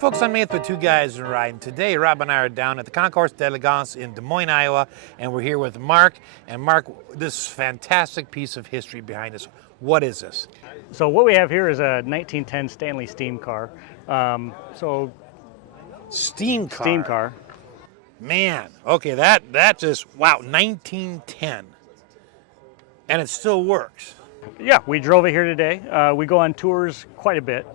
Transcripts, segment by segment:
folks, I'm Nate with Two Guys in Ride, and today Rob and I are down at the Concours d'Elegance in Des Moines, Iowa, and we're here with Mark. And Mark, this fantastic piece of history behind us, what is this? So what we have here is a 1910 Stanley Steam car. Steam car? Steam car. Man, okay, that just, wow, 1910. And it still works. Yeah, we drove it here today. We go on tours quite a bit.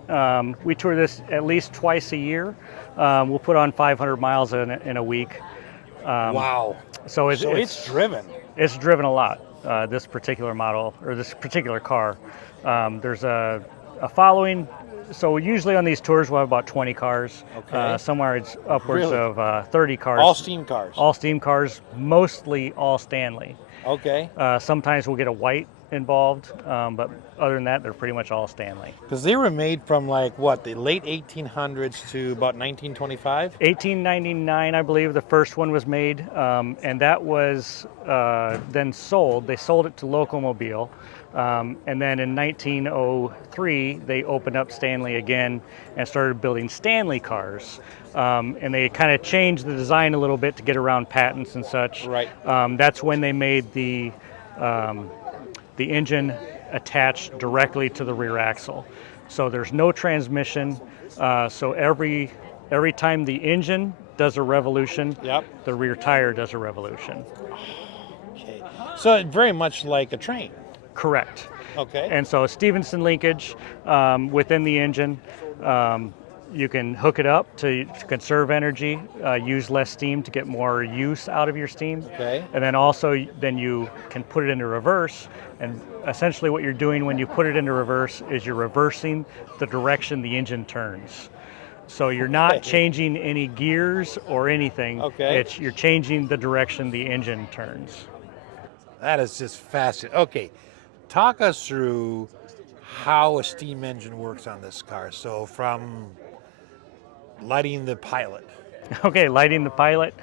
We tour this at least twice a year. We'll put on 500 miles in a week. Wow. So it's driven. It's driven a lot, this particular model, or this particular car. There's a following. So usually on these tours we'll have about 20 cars. Okay. Somewhere it's upwards of 30 cars. All steam cars? All steam cars, mostly all Stanley. Okay. Sometimes we'll get a white involved, but other than that, they're pretty much all Stanley. Because they were made from like what, the late 1800s to about 1925? 1899, I believe, the first one was made, and that was then sold. They sold it to Locomotive, and then in 1903, they opened up Stanley again and started building Stanley cars. And they kind of changed the design a little bit to get around patents and such. Right. That's when they made the engine attached directly to the rear axle. So there's no transmission. So every time the engine does a revolution, yep, the rear tire does a revolution. Okay. So very much like a train. Correct. Okay. And so Stephenson linkage within the engine. You can hook it up to conserve energy, use less steam to get more use out of your steam. Okay. And then also, then you can put it into reverse. And essentially what you're doing when you put it into reverse is you're reversing the direction the engine turns. So you're not changing any gears or anything. Okay. You're changing the direction the engine turns. That is just fascinating. Okay, talk us through how a steam engine works on this car. So from lighting the pilot. Okay, lighting the pilot.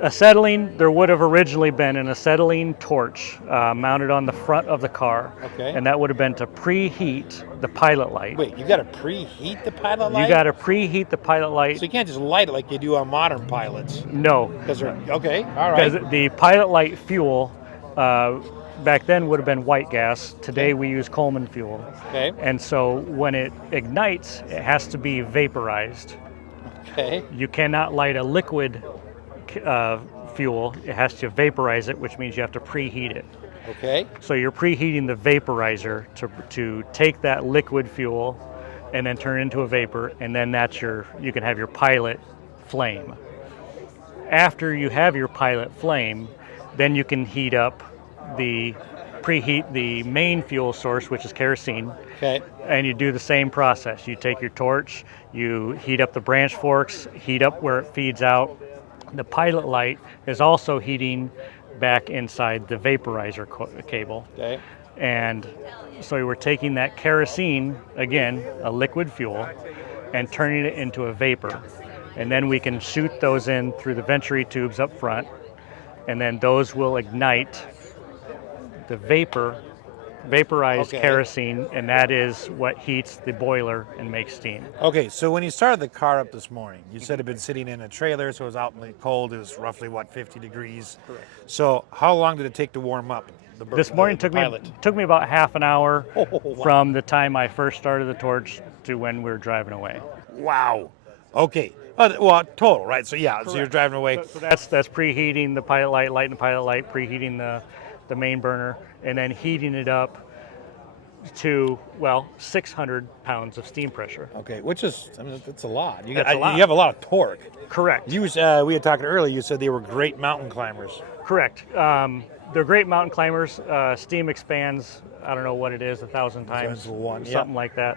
Acetylene, there would have originally been an acetylene torch mounted on the front of the car. Okay. And that would have been to preheat the pilot light. Wait, you got to preheat the pilot light? You got to preheat the pilot light. So you can't just light it like you do on modern pilots? No. Because they're, okay, all right. Because the pilot light fuel back then would have been white gas. Today we use Coleman fuel. Okay. And so when it ignites, it has to be vaporized. Okay. You cannot light a liquid fuel. It has to vaporize it, which means you have to preheat it. Okay. So you're preheating the vaporizer to take that liquid fuel and then turn it into a vapor, and then you can have your pilot flame. After you have your pilot flame, then you can preheat the main fuel source, which is kerosene. Okay. And you do the same process. You take your torch, you heat up the branch forks, heat up where it feeds out. The pilot light is also heating back inside the vaporizer cable. Okay. And so we're taking that kerosene, again, a liquid fuel, and turning it into a vapor. And then we can shoot those in through the venturi tubes up front, and then those will ignite the vaporized kerosene, and that is what heats the boiler and makes steam. Okay, so when you started the car up this morning, you said it had been sitting in a trailer, so it was out in the cold. It was roughly, what, 50 degrees? Correct. So how long did it take to warm up? This morning took me about half an hour from the time I first started the torch to when we were driving away. Wow. Okay. Well, total, right? So yeah, correct. So you're driving away. So that's preheating the pilot light, lighting the pilot light, preheating the main burner, and then heating it up to, 600 pounds of steam pressure. Okay, which is, that's a lot. You have a lot of torque. Correct. We had talked earlier, you said they were great mountain climbers. Correct. They're great mountain climbers. Steam expands, I don't know what it is, 1,000 times, something like that.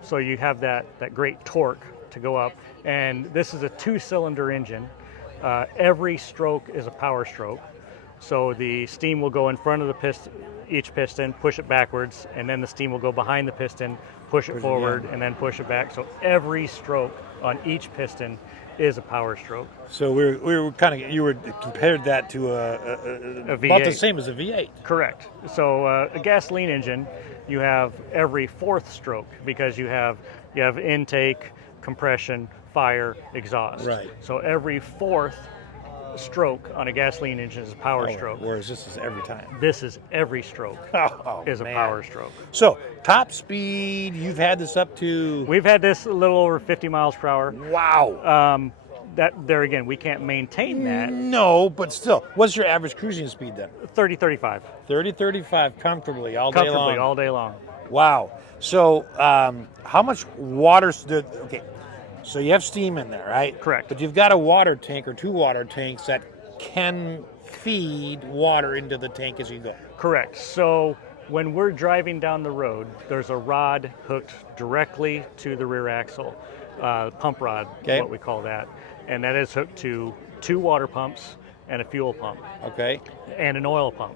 So you have that great torque to go up. And this is a 2-cylinder engine. Every stroke is a power stroke. So the steam will go in front of the each piston, push it backwards, and then the steam will go behind the piston, push it forward, and then push it back. So every stroke on each piston is a power stroke. So you were compared that to a V8. About the same as a V8. Correct. So a gasoline engine, you have every fourth stroke because you have You have intake, compression, fire, exhaust. Right. So every fourth stroke on a gasoline engine is a power stroke. Whereas this is every time. This is every stroke is a power stroke. So top speed, you've had this up to? We've had this a little over 50 miles per hour. Wow. That there again, we can't maintain that. No, but still, what's your average cruising speed then? 30, 35. 30, 35 comfortably all day long. Comfortably all day long. Wow. So how much water? Okay. So you have steam in there, right? Correct. But you've got a water tank or 2 water tanks that can feed water into the tank as you go. Correct. So when we're driving down the road, there's a rod hooked directly to the rear axle, pump rod, what we call that. And that is hooked to 2 water pumps and a fuel pump. Okay. And an oil pump.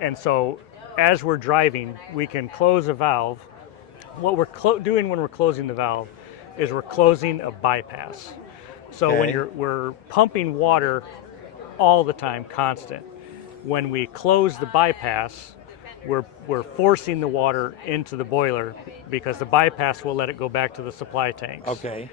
And so as we're driving, we can close a valve. What we're doing when we're closing the valve is we're closing a bypass. So when we're pumping water all the time, constant. When we close the bypass, we're forcing the water into the boiler because the bypass will let it go back to the supply tanks. Okay.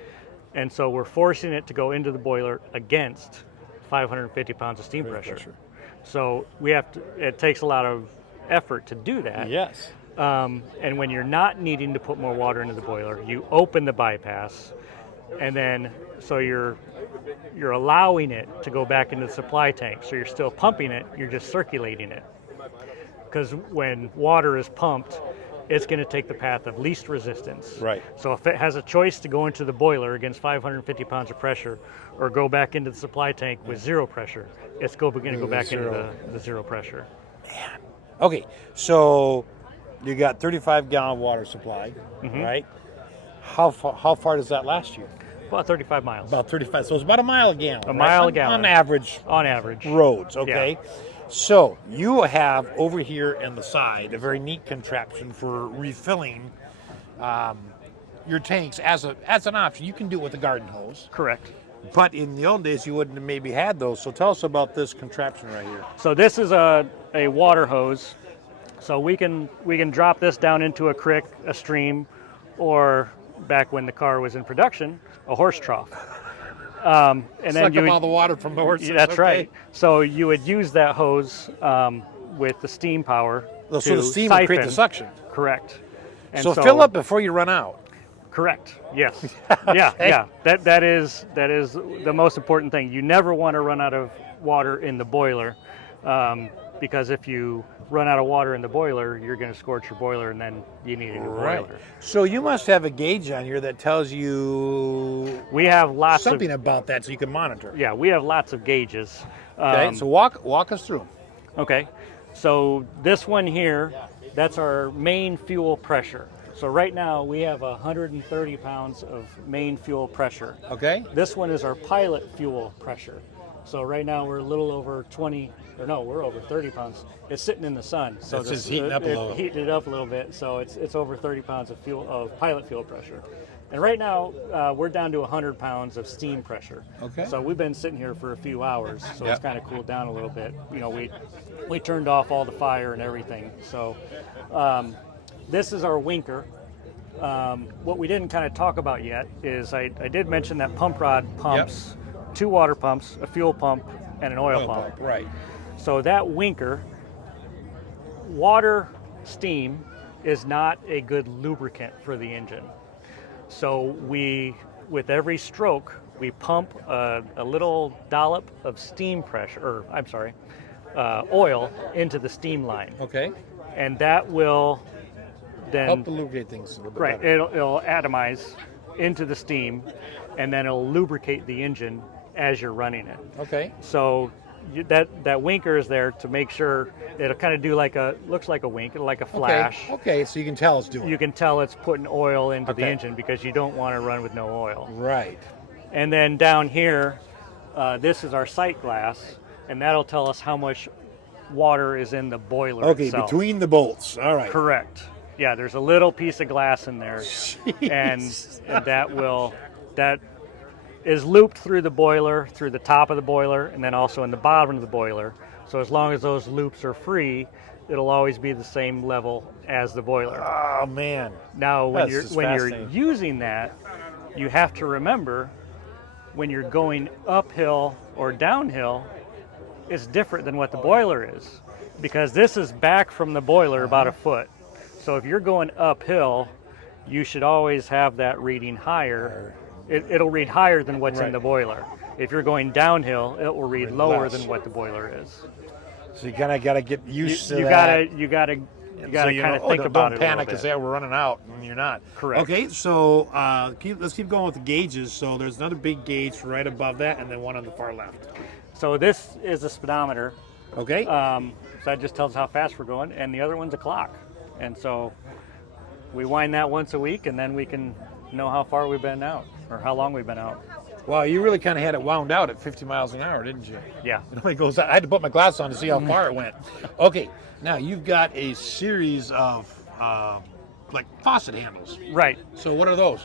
And so we're forcing it to go into the boiler against 550 pounds of steam pressure. So we have to, it takes a lot of effort to do that. Yes. And when you're not needing to put more water into the boiler, you open the bypass, and then so you're allowing it to go back into the supply tank. So you're still pumping it, you're just circulating it. Because when water is pumped, it's going to take the path of least resistance. Right. So if it has a choice to go into the boiler against 550 pounds of pressure or go back into the supply tank with 0 pressure, it's going to go back into the 0 pressure. Man. Okay, so you got 35-gallon water supply, right? How far does that last you? About 35 miles. About 35. So it's about a mile a gallon. A mile a gallon. On average. On average. Roads, okay? Yeah. So you have over here in the side a very neat contraption for refilling your tanks as an option. You can do it with a garden hose. Correct. But in the old days, you wouldn't have maybe had those. So tell us about this contraption right here. So this is a water hose. So we can drop this down into a creek, a stream, or back when the car was in production, a horse trough. And then you all the water from the horses. That's right. So you would use that hose with the steam power. So the steam would create the suction. Correct. And so fill up before you run out. Correct. Yes. Yeah. That is the most important thing. You never want to run out of water in the boiler, because if you run out of water in the boiler, you're going to scorch your boiler, and then you need a new boiler. So you must have a gauge on here that tells you we have lots something about that, so you can monitor. Yeah, we have lots of gauges. Okay. So walk us through them. Okay. So this one here, that's our main fuel pressure. So right now we have 130 pounds of main fuel pressure. Okay. This one is our pilot fuel pressure. So right now we're a little over 20, or no, we're over 30 pounds. It's sitting in the sun, so it's just heating up a little. Heating it up a little bit. So it's over 30 pounds of pilot fuel pressure. And right now we're down to 100 pounds of steam pressure. Okay. So we've been sitting here for a few hours, so it's kind of cooled down a little bit. You know, we turned off all the fire and everything. So this is our winker. What we didn't kind of talk about yet is I did mention that pump rod pumps 2 water pumps, a fuel pump, and an oil pump. Right. So that winker, water steam is not a good lubricant for the engine. So with every stroke, we pump a little dollop of steam pressure, oil into the steam line. Okay. And that will then help to lubricate things a little bit better. It'll atomize into the steam, and then it'll lubricate the engine as you're running it. Okay. So that winker is there to make sure it'll kind of do looks like a wink, like a flash. Okay, so you can tell it's doing. You can tell it's putting oil into the engine because you don't want to run with no oil. Right. And then down here, this is our sight glass, and that'll tell us how much water is in the boiler itself. Between the bolts. All right. Correct. Yeah, there's a little piece of glass in there, and that is looped through the boiler, through the top of the boiler, and then also in the bottom of the boiler. So as long as those loops are free, it'll always be the same level as the boiler. Oh man! Now, when That's you're using that, you have to remember when you're going uphill or downhill, it's different than what the boiler is, because this is back from the boiler about a foot. So if you're going uphill, you should always have that reading higher. It'll read higher than what's in the boiler. If you're going downhill, it will read lower than what the boiler is. So you kind of got to get used to that. You gotta kind of think about it. Don't panic and say, "Oh, we're running out," and you're not. Correct. Okay, so let's keep going with the gauges. So there's another big gauge right above that, and then one on the far left. So this is a speedometer. Okay. So that just tells how fast we're going, and the other one's a clock. And so we wind that once a week, and then we can know how far we've been out or how long we've been out. Well, you really kind of had it wound out at 50 miles an hour, didn't you? Yeah. It goes. I had to put my glasses on to see how far it went. Okay, now you've got a series of like faucet handles. Right. So what are those?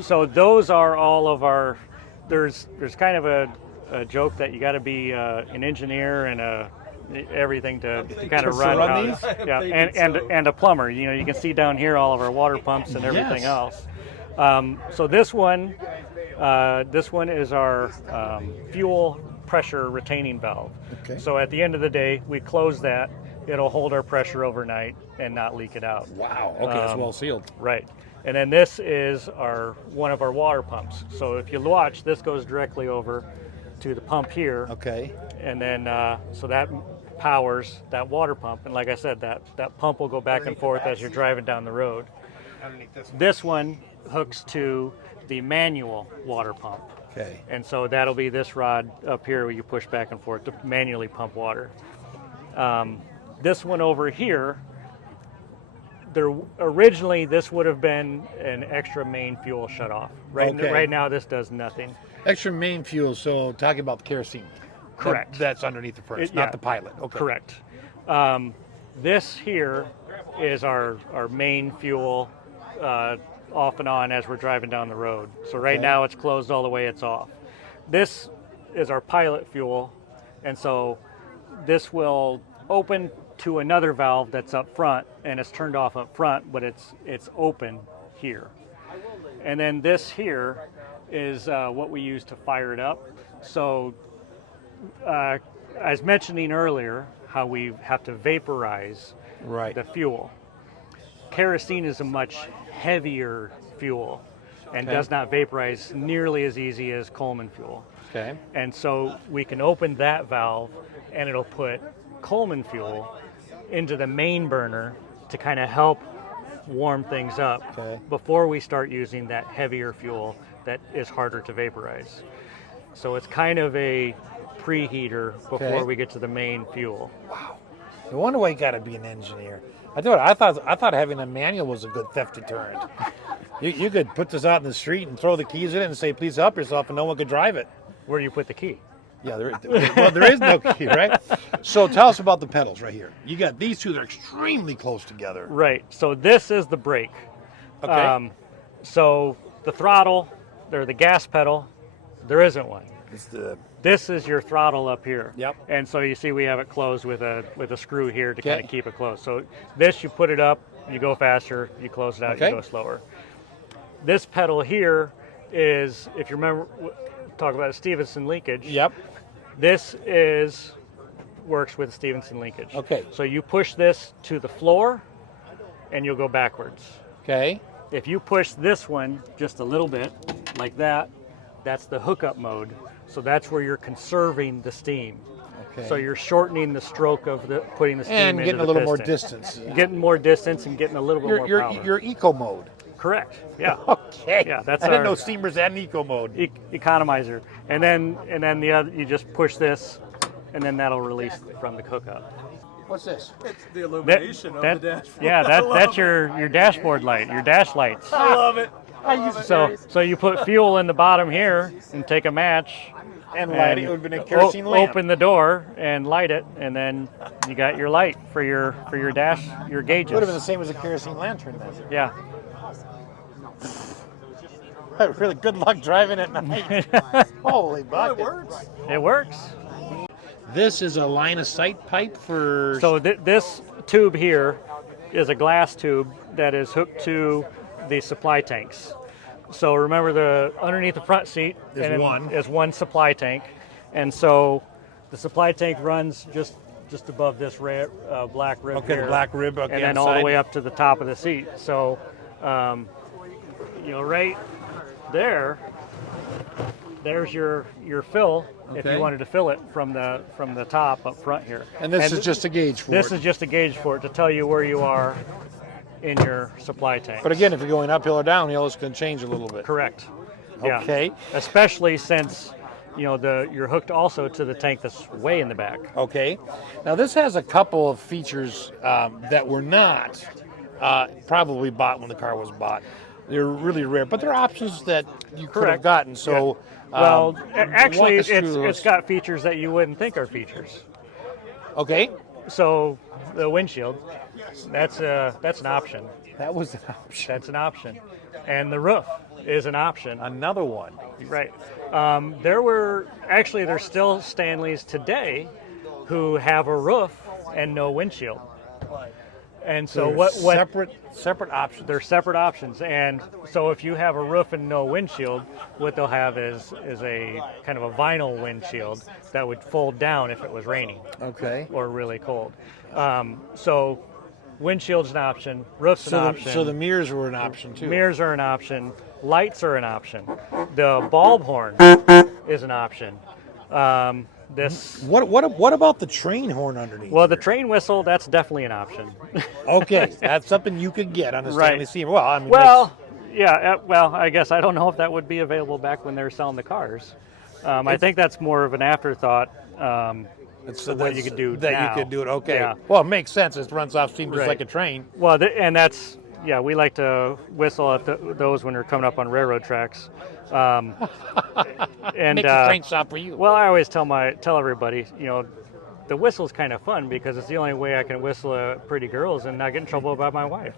So those are all of our. There's kind of a joke that you got to be an engineer and everything to kind of run these. Yeah, and a plumber. You know, you can see down here all of our water pumps and everything else. So this one is our fuel pressure retaining valve. Okay. So at the end of the day, we close that. It'll hold our pressure overnight and not leak it out. Wow. Okay, it's well sealed. Right. And then this is one of our water pumps. So if you watch, this goes directly over to the pump here. Okay. And then so that powers that water pump. And like I said, that pump will go back and forth as you're driving down the road. This one hooks to the manual water pump. Okay. And so that'll be this rod up here where you push back and forth to manually pump water. This one over here, originally this would have been an extra main fuel shutoff. Right now this does nothing. Extra main fuel, so talking about the kerosene. Correct. That's underneath the furnace, not the pilot. Okay. Correct. This here is our main fuel off and on as we're driving down the road. So right now it's closed all the way, it's off. This is our pilot fuel, and so this will open to another valve that's up front, and it's turned off up front, but it's open here. And then this here is what we use to fire it up. So I was mentioning earlier how we have to vaporize the fuel. Kerosene is a much heavier fuel and does not vaporize nearly as easy as Coleman fuel. Okay. And so we can open that valve and it'll put Coleman fuel into the main burner to kind of help warm things up before we start using that heavier fuel that is harder to vaporize. So it's kind of a preheater before we get to the main fuel. Wow. No wonder why you got to be an engineer. I thought having a manual was a good theft deterrent. You could put this out in the street and throw the keys in it and say, "Please help yourself," and no one could drive it. Where do you put the key? Yeah, there is no key, right? So tell us about the pedals right here. You got these two that are extremely close together. Right. So this is the brake. Okay. So the throttle, or the gas pedal, there isn't one. It's This is your throttle up here. Yep. And so you see we have it closed with a screw here to kind of keep it closed. So this, you put it up, you go faster, you close it out, you go slower. This pedal here is, if you remember, talk about Stevenson linkage. Yep. This works with Stevenson linkage. Okay. So you push this to the floor and you'll go backwards. Okay. If you push this one just a little bit, like that, that's the hookup mode. So that's where you're conserving the steam. Okay. So you're shortening the stroke of putting the steam and into getting the a little piston. more distance. Getting more distance and getting a little bit more power. Your eco mode. Correct. Yeah. Okay. Yeah, that's I didn't know steamers had an eco mode. Economizer. And then the other, you just push this, and then that'll release from the hookup. What's this? It's the illumination of the dashboard. Yeah, that's your dashboard light, your dash lights. I love it. So you put fuel in the bottom here and take a match and light it. It would have been a kerosene lamp. Open the door and light it, and then you got your light for your dash, your gauges. It would have been the same as a kerosene lantern then. Yeah. Really good luck driving at night. Holy bucket. It works. It works. This is a line of sight pipe for... So this tube here is a glass tube that is hooked to the supply tanks. So remember, underneath the front seat is one supply tank, and so the supply tank runs just above this black rib. Okay, here, the black rib. Okay, and then all the way up to the top of the seat. So, right there's your fill. Okay. If you wanted to fill it from the top up front here. And this is just a gauge for it. This is just a gauge for it to tell you where you are in your supply tank. But again, if you're going uphill or downhill, it's going to change a little bit. Correct. Okay. Yeah. Especially since you're hooked also to the tank that's way in the back. Okay. Now this has a couple of features that were not probably bought when the car was bought. They're really rare, but they're options that you could have gotten. So, well, actually, it's got features that you wouldn't think are features. Okay. So the windshield, that's an option. That was an option. That's an option, and the roof is an option. Another one. Right. There's still Stanleys today who have a roof and no windshield. And so separate options. They're separate options, and so if you have a roof and no windshield, what they'll have is a kind of a vinyl windshield that would fold down if it was raining. Okay. Or really cold. So windshield's an option, roof's an option. So the mirrors were an option too. Mirrors are an option. Lights are an option. The bulb horn is an option. What about the train horn underneath? Well, the train whistle, that's definitely an option. Okay, that's something you could get on a Stanley Steamer. Well, I mean, I guess I don't know if that would be available back when they were selling the cars. I think that's more of an afterthought. What you could do that now. You could do it. Okay. Yeah. Well, it makes sense. It runs off steam just like a train. Well, and that's we like to whistle at those when they're coming up on railroad tracks. And makes a train stop for you. Well, I always tell everybody, the whistle's kind of fun because it's the only way I can whistle at pretty girls and not get in trouble by my wife.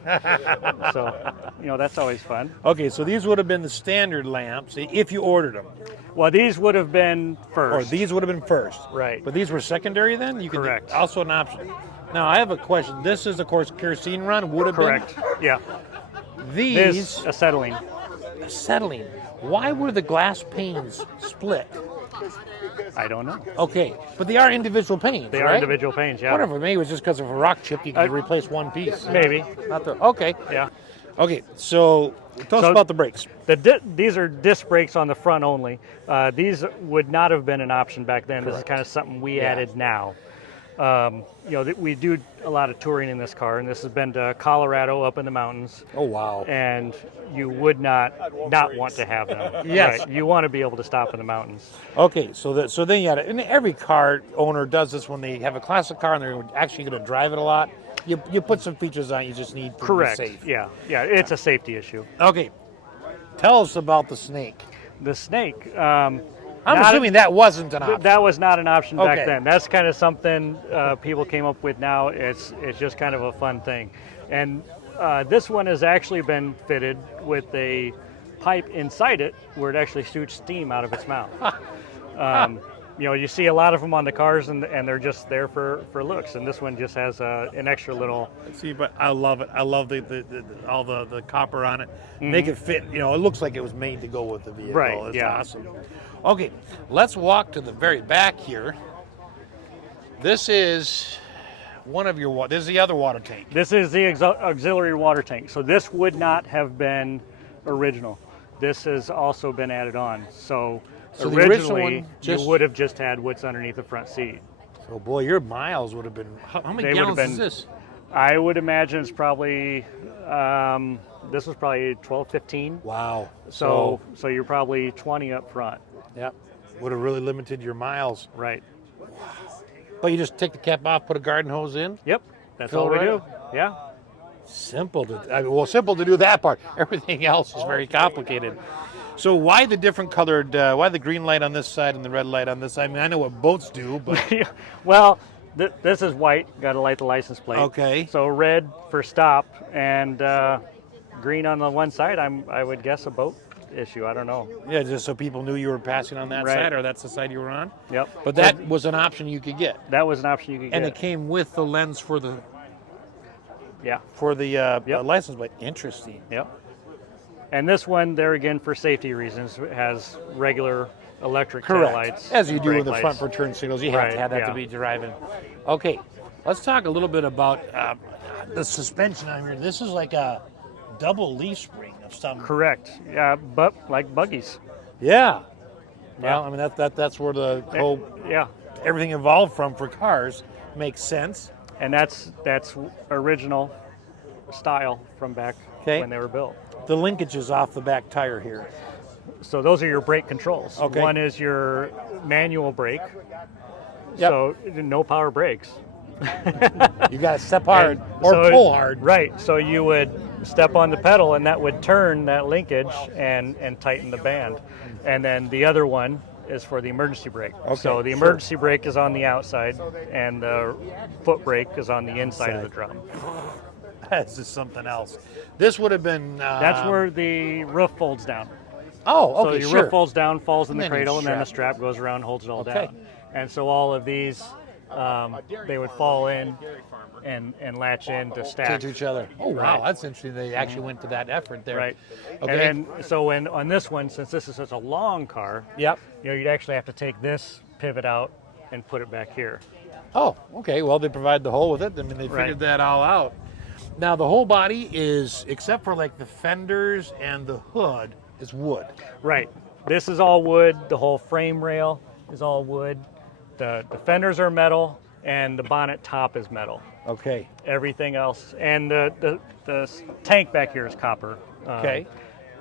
So, that's always fun. Okay, so these would have been the standard lamps if you ordered them. Well, these would have been first. Or these would have been first. Right. But these were secondary then? Correct. Also an option. Now, I have a question. This is, of course, kerosene run. Would have Correct. been? Yeah. These... acetylene. Acetylene. Why were the glass panes split? I don't know. Okay, but they are individual panes, They are individual panes, yeah. Whatever, maybe it was just because of a rock chip you could replace one piece. Maybe. Okay. Yeah. Okay, so tell us about the brakes. These are disc brakes on the front only. These would not have been an option back then. Correct. This is kind of something we added now. We do a lot of touring in this car, and this has been to Colorado up in the mountains. Oh, wow. And you would not want to have them. Yes. Right? You want to be able to stop in the mountains. Okay, so then you had it. And every car owner does this when they have a classic car and they're actually going to drive it a lot. You put some features on it you just need to Correct. be safe. Yeah, it's a safety issue. Okay, tell us about the snake. The snake. I'm assuming that wasn't an option. That was not an option back then. That's kind of something people came up with now. It's just kind of a fun thing. And this one has actually been fitted with a pipe inside it where it actually shoots steam out of its mouth. You see a lot of them on the cars, and they're just there for looks. And this one just has an extra little. See, but I love it. I love all the copper on it. Make it fit. It looks like it was made to go with the vehicle. Right. It's awesome. Okay, let's walk to the very back here. This is one of your. This is the other water tank. This is the auxiliary water tank. So this would not have been original. This has also been added on. So originally, you would have just had what's underneath the front seat. So, boy, your miles would have been. How many gallons is this? I would imagine it's probably. This was probably 12, 15. Wow. So you're probably 20 up front. Yep. Would have really limited your miles. Right. But you just take the cap off, put a garden hose in. Yep. That's all we do. Yeah. Simple to do that part. Everything else is very complicated. So why the different colored? Why the green light on this side and the red light on this side? I mean, I know what boats do, but well, this is white. Got to light the license plate. Okay. So red for stop and green on the one side. I would guess a boat issue. I don't know. Yeah, just so people knew you were passing on that side, or that's the side you were on. Yep. But that was an option you could get. That was an option you could get. And it came with the lens for the Yeah. For the license plate. Interesting. Yep. And this one, there again, for safety reasons, has regular electric taillights. As you do in the brake front lights. for turn signals, you have to have that to be driving. Okay, let's talk a little bit about the suspension on here. This is like a double leaf spring of some. Correct. Yeah, but like buggies. Yeah. Well, I mean that's where the whole everything evolved from for cars. Makes sense. And that's original style from back when they were built. The linkage is off the back tire here. So those are your brake controls. Okay. One is your manual brake. Yep. So no power brakes. You got to step hard or pull hard. Right. So you would step on the pedal and that would turn that linkage and tighten the band. And then the other one is for the emergency brake. Okay, So the emergency brake is on the outside and the foot brake is on the inside of the drum. That's just something else. This would have been... That's where the roof folds down. Oh, okay, So your roof folds down, falls in the cradle, and then the strap. strap goes around and holds it all down. And so all of these, they would fall in and latch in to stack. To each other. Oh, wow, that's interesting. They actually went to that effort there. Right. Okay. And then, so when on this one, since this is such a long car, Yep. you'd actually have to take this pivot out and put it back here. Oh, okay. Well, they provide the hole with it. I mean, they figured that all out. Now, the whole body is, except for like the fenders and the hood, is wood. Right. This is all wood. The whole frame rail is all wood. The fenders are metal, and the bonnet top is metal. Okay. Everything else, and the tank back here is copper. Okay.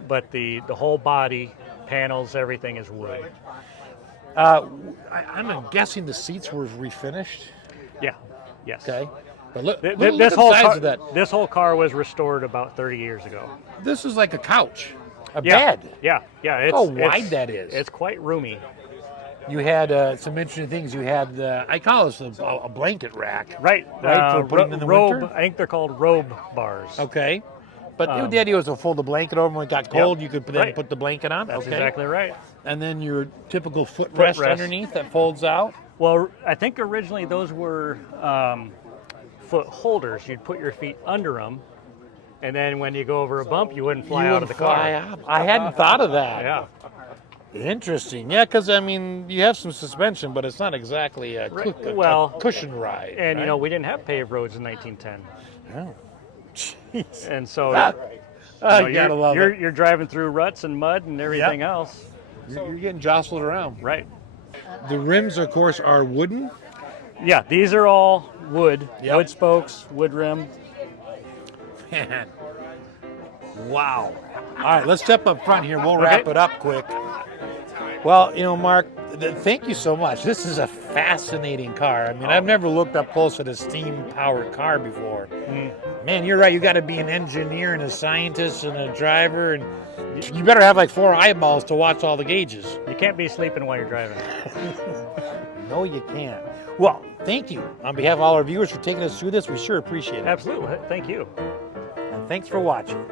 But the whole body, panels, everything is wood. I'm guessing the seats were refinished. Yeah. Yes. Okay. But look, look This at the whole size car, of that. this whole car was restored about 30 years ago. This is like a couch, a bed. Yeah. It's, Look how wide that is. It's quite roomy. You had some interesting things. You had, I call this a blanket rack. Right. For putting in the robe. winter. I think they're called robe bars. Okay. But the idea was to fold the blanket over when it got cold. You could then put the blanket on. That's exactly right. And then your typical footrest underneath that folds out. Well, I think originally those were foot holders. You'd put your feet under them, and then when you go over a bump, you wouldn't fly out of the car. I hadn't thought of that. Yeah. Interesting. Yeah, because, I mean, you have some suspension, but it's not exactly a cushion ride. And, you know, we didn't have paved roads in 1910. Oh. Jeez. And so you're driving through ruts and mud and everything else. You're getting jostled around. Right. The rims, of course, are wooden. Yeah, these are all wood. Wood spokes, wood rim. Man. Wow. All right, let's step up front here. We'll wrap it up quick. Well, you know, Mark, thank you so much. This is a fascinating car. I mean, I've never looked up close at a steam-powered car before. Man, you're right. You got to be an engineer and a scientist and a driver, and you better have like 4 eyeballs to watch all the gauges. You can't be sleeping while you're driving. No, you can't. Well, thank you on behalf of all our viewers for taking us through this. We sure appreciate it. Absolutely. Thank you. And thanks for watching.